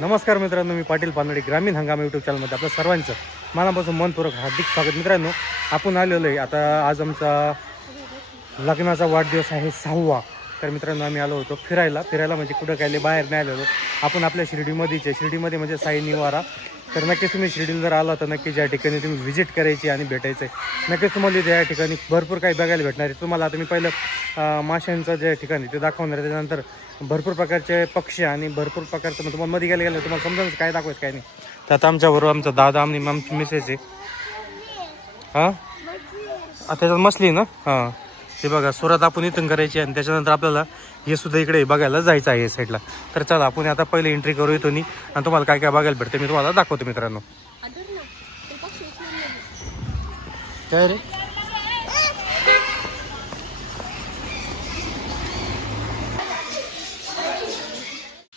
नमस्कार मित्रांनो, मी पाटील पानवडे ग्रामीण हंगाम यूट्यूब चॅनलमध्ये आपलं सर्वांचं मनापासून मनपूर्वक हार्दिक स्वागत. मित्रांनो, आपण आलेलो आहे आता आज आमचा लग्नाचा वाढदिवस आहे 6वा. तर मित्रांनो, आम्ही आलो होतो फिरायला म्हणजे कुठं काय बाहेर नाही आलेलो. आपण आपल्या शिर्डीमध्ये म्हणजे साई निवारा. तर नक्कीच तुम्ही शिर्डीला जर आला तर नक्कीच या ठिकाणी तुम्ही व्हिजिट करायची आणि भेटायचं आहे. नक्कीच तुम्हाला इथे या ठिकाणी भरपूर काही बघायला भेटणार आहे. तुम्हाला आता मी पहिलं माशांचं जे ठिकाण आहे ते दाखवणार आहे. त्यानंतर भरपूर प्रकारचे पक्षी आणि भरपूर प्रकारचं म्हणजे तुम्हाला मध्ये गेलं तुम्हाला समजायचं काय दाखवायचं काय नाही. तर आता आमच्याबरोबर आमचा दादा आणि आमची मिसेस आहे. हां त्याच्यात मछली ना. हां ते बघा, सुरुवात आपण इथून करायची आणि त्याच्यानंतर आपल्याला हे सुद्धा इकडे बघायला जायचं आहे या साईडला. तर चला आपण आता पहिले एंट्री करू इथून आणि तुम्हाला काय काय बघायला भेटते मी तुम्हाला दाखवतो मित्रांनो. काय रे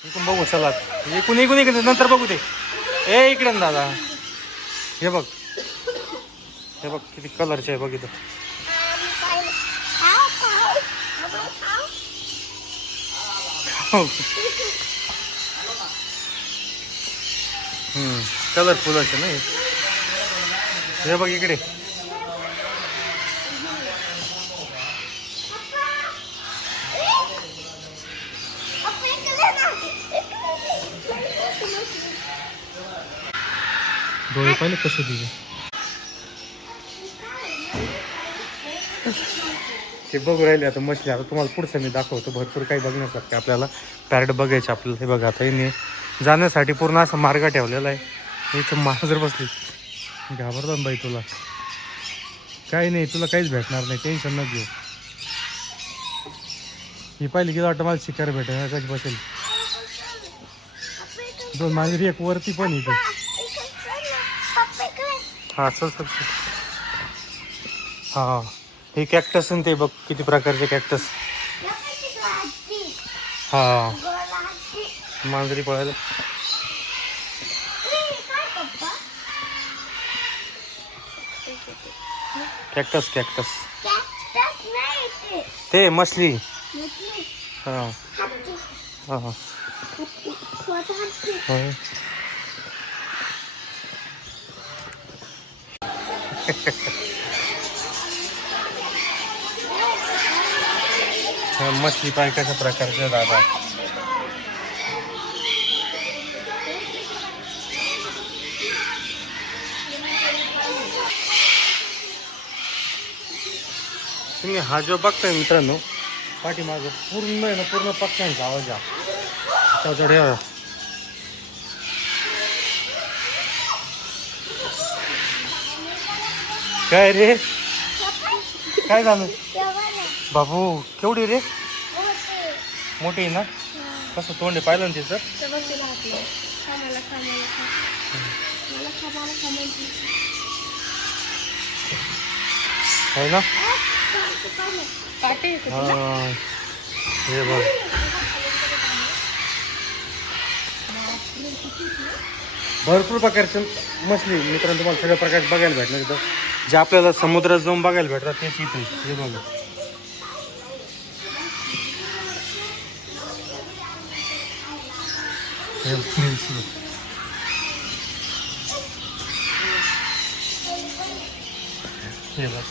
इकडून बघू, चला इकडे नंतर बघू ते. इकडे ना दादा, हे बघ किती कलरचे आहे बघ इथं. कलरफुल असे ना हे बघ इकडे. डोळे पाहिले कसे दिले ते बघू राहिले. आता मछली आता तुम्हाला पुढचं मी दाखवतो. भरपूर काही बघण्यासारखं आपल्याला पॅरेट बघायचे आपल्याला. हे बघा आता हिने जाण्यासाठी पूर्ण असा मार्ग ठेवलेला आहे. इथं मांजर बसली. घाबरतो ना बाई तुला. काही नाही, तुला काहीच भेटणार नाही, टेन्शन न घेऊ. ही पाहिली की वाटतं मला शिकार भेटेल कशी बसेल. दोन मांजरी एक वरती पण इथं. हां चल. हां हे कॅक्टस ते बघ किती प्रकारचे कॅक्टस. हां मांजरी पळायला. कॅक्टस ते मछली. हां हां मछली पाय कशा प्रकारचे दादा. तुम्ही हा जो बघताय मित्रांनो पाठीमागं पूर्ण पक्ष्यांचा आवाज आहे. काय रे काय झालं बाबू, केवढी रे मोठी ना. कसं तोंड आहे पाहिलं ना तिचं. आहे ना. हे बघ भरपूर प्रकारचे मछली मित्रांनो तुम्हाला सगळ्या प्रकारचे बघायला भेटणार तिथं. जे आपल्याला समुद्रात जाऊन बघायला भेटतात तेच इथे. हे बघा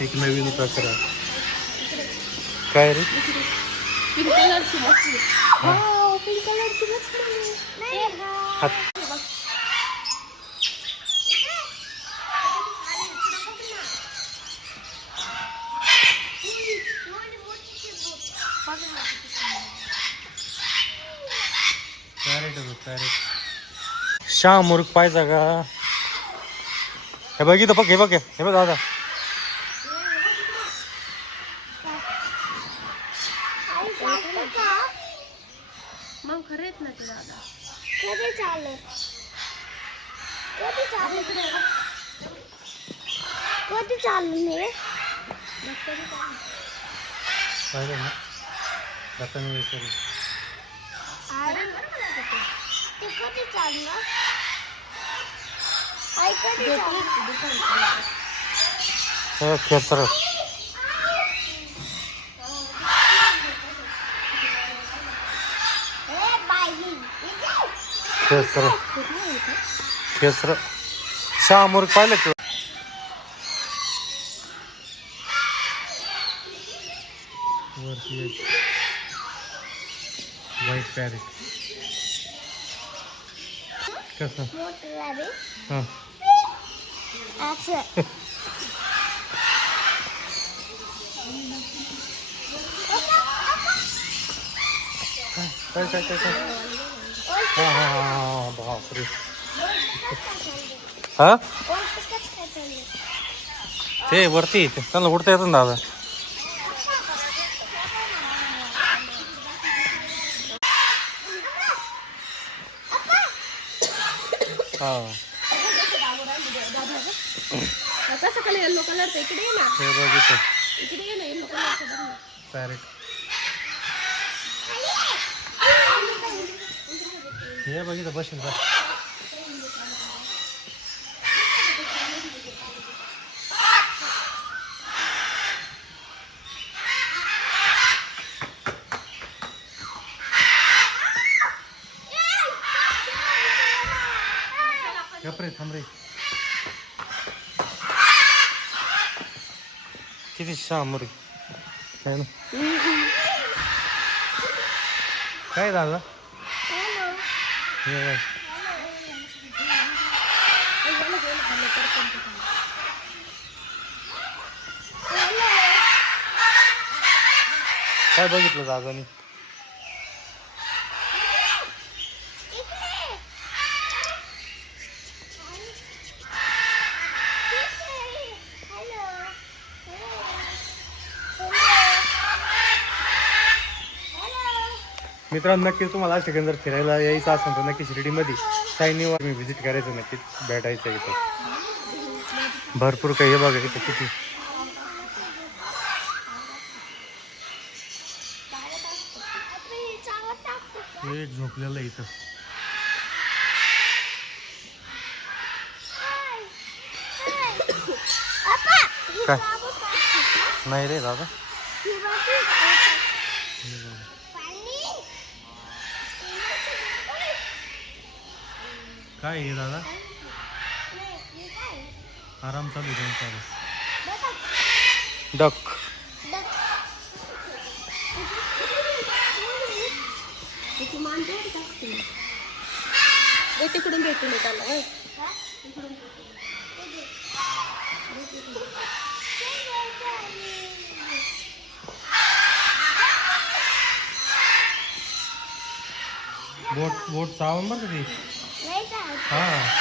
एक नवीन प्रकार आहे. काय रे श्याम मुर्ग पाहिजे का. हे बघ इथं बघ, हे बघ दादा. मग खरेच ना ते दादा. कधी चालू नाही खेचर. खेसर खेसर शहामूर पाहिलं का वरती एक व्हाईट पॅरेट कसं हां काय काय काय काय हां हां हां बापरे हां ते वरती त्यांना उडता येतं ना दादा हां कसं कलर येलो कलरचं इकडे ये ना हे बघितलं इकडे ये ना येलो कलरचं पॅरेट हे बघितलं बसेल का गप रे थांब रे किती शामरी काय ना काय दादा हे बघ. काय बघितलं दादानी मित्रांनो नक्कीच तुम्हाला आज ठिकाणी जर फिरायला यायचं असेल तर नक्की शिर्डीमध्ये साईनीवर मी व्हिजिट करायचं नक्कीच भेटायचं इथं भरपूर काही हे बघा इथं किती हे एक झोपलेलं आहे इथं काय नाही रे दादा काय आहे दादा आराम चालू त्यांचा डक तिकडून भेटून त्याला बोट चावून बरं का ती हां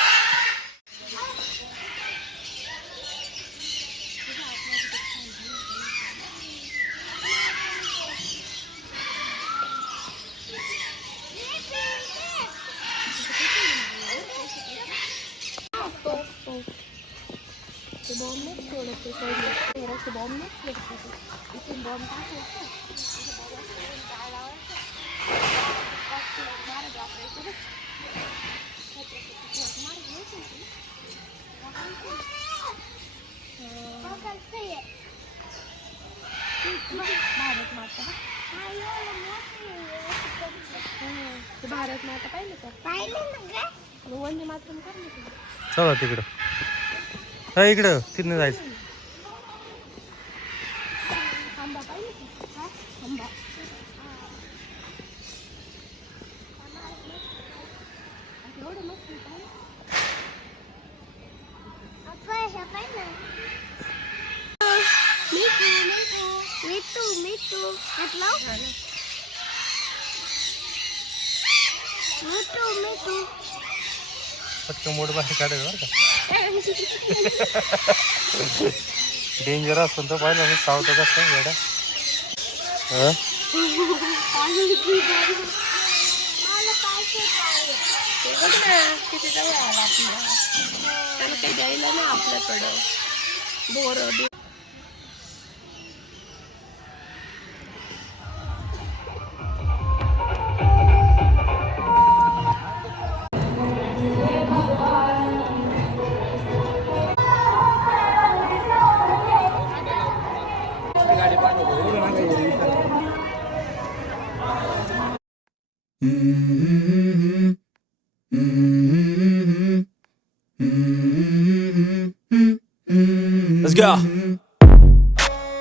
भारत माता पाहिलं का वंदे मातरम कर ना चला तिकडं हा इकडं तिथनं जायचं आंबा पाहिलं का आंबा एवढं मस्त पटकन मोठ बाहेर काढायचं बरं का डेंजर असेल तर पाहिलं मी सावतं कसं वेडा किती जवळ आला आपल्याला त्याला काही द्यायला नाही आपल्याकडं bore go.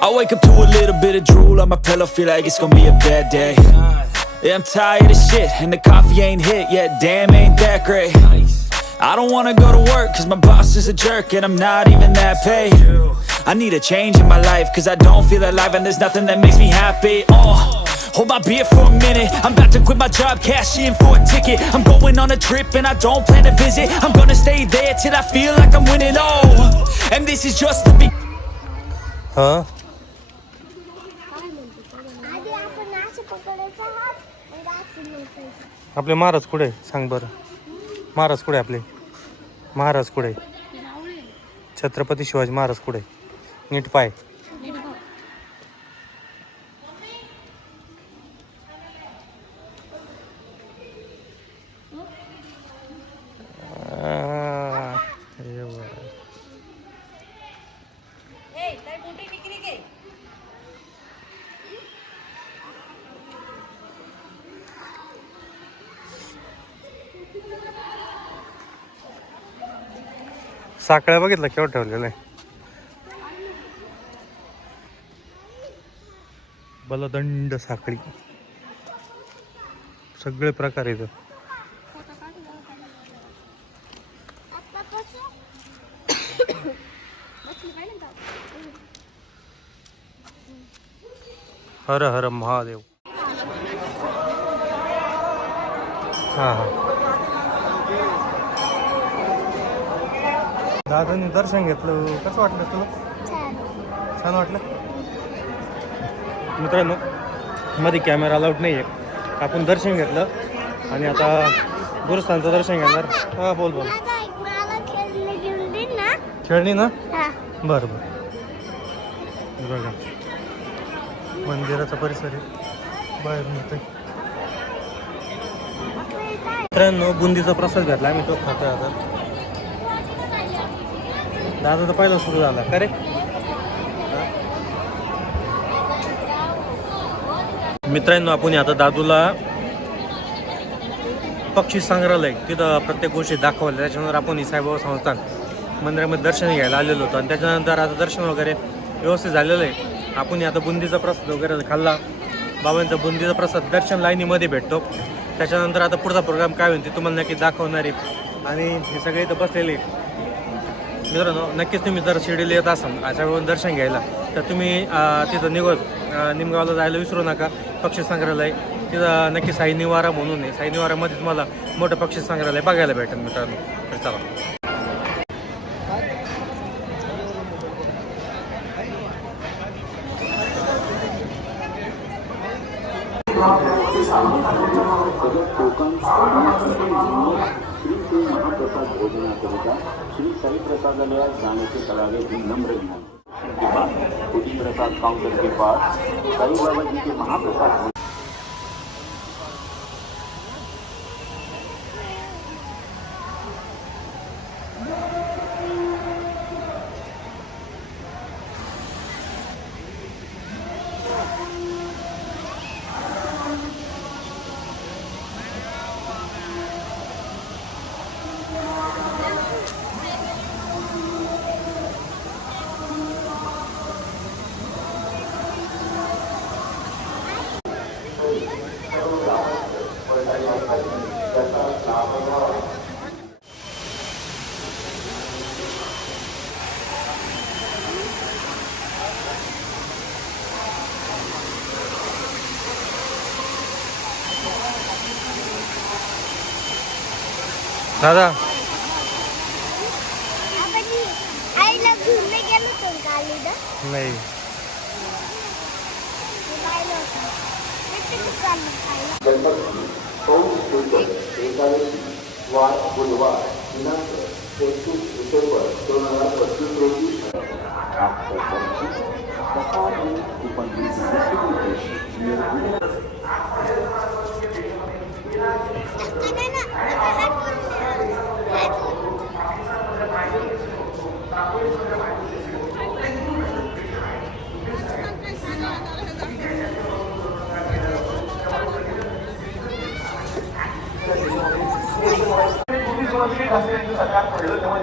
I wake up to a little bit of drool on my pillow, feel like it's gonna be a bad day. Yeah, I'm tired of shit, and the coffee ain't hit yet, damn, ain't that great. I don't wanna go to work, cause my boss is a jerk, and I'm not even that paid. I need a change in my life, cause I don't feel alive, and there's nothing that makes me happy. Hold my beer for a minute, I'm about to quit my job, cash in for a ticket. I'm going on a trip, and I don't plan to visit. I'm gonna stay there till I feel like I'm winning, and this is just the beginning. हां आधी आपण असं पकडायचा हात आणि असं नसायचं. आपले महाराज कुठे आहे? सांग बरं. महाराज कुठे आहे आपले? महाराज कुठे आहे? छत्रपती शिवाजी महाराज कुठे आहे? नीट पाय. साखळ्या बघितलं केवढं ठेवलेलं आहे. बलदंड साखळी सगळे प्रकार आहेत. हर हर महादेव. हां हां दादांनी दर्शन घेतलं, कसं वाटलं तुला? छान वाटलं. मित्रांनो मध्ये कॅमेरा अलाउड नाही आहे. आपण दर्शन घेतलं आणि आता गुरुस्थानचं दर्शन घेणार. हां बोल बोल. खेळणी ना? बरं बरं. बघा मंदिराचा परिसर आहे बाहेर मिळतोय. मित्रांनो बुंदीचा प्रसाद घातला आम्ही, तो खातोय आता. दादा तर पहिला सुरू झाला का रे? मित्रांनो आपण आता दादूला पक्षी संग्रहालय तिथं प्रत्येक गोष्टी दाखवल्या, त्याच्यानंतर आपण साईबाबा संस्थान मंदिरामध्ये दर्शन घ्यायला आलेलो होतो आणि त्याच्यानंतर आता दर्शन वगैरे व्यवस्थित झालेलं आहे. आपण आता बुंदीचा प्रसाद वगैरे खाल्ला. बाबांचा बुंदीचा प्रसाद दर्शन लाईनीमध्ये भेटतो. त्याच्यानंतर आता पुढचा प्रोग्राम काय होईल ते तुम्हाला नक्की दाखवणार आहे. आणि हे सगळे इथं बसलेले मित्रांनो, नक्कीच तुम्ही जर शिर्डीला येत असाल अशा वेळेला दर्शन घ्यायला तर तुम्ही तिथं निमगावला जायला विसरू नका. पक्षी संग्रहालय तिथं नक्की साई निवारा म्हणून आहे. साई निवारामध्ये तुम्हाला मोठं पक्षी संग्रहालय बघायला भेटेल मित्रांनो. तर चला. श्री महाप्रसाद भोजनाकरिता श्री साई प्रसादालयात जाण्याचे करावे ही नम्र विनंती. प्रसाद काउंटर के पास साई बाबा जी के महाप्रसाद. दादा आईला घेऊन नाही गेलो तो गालीदा नाही. बुधवार दिनांक 31 डिसेंबर 2025 रोजी सरकार पडलं तेव्हा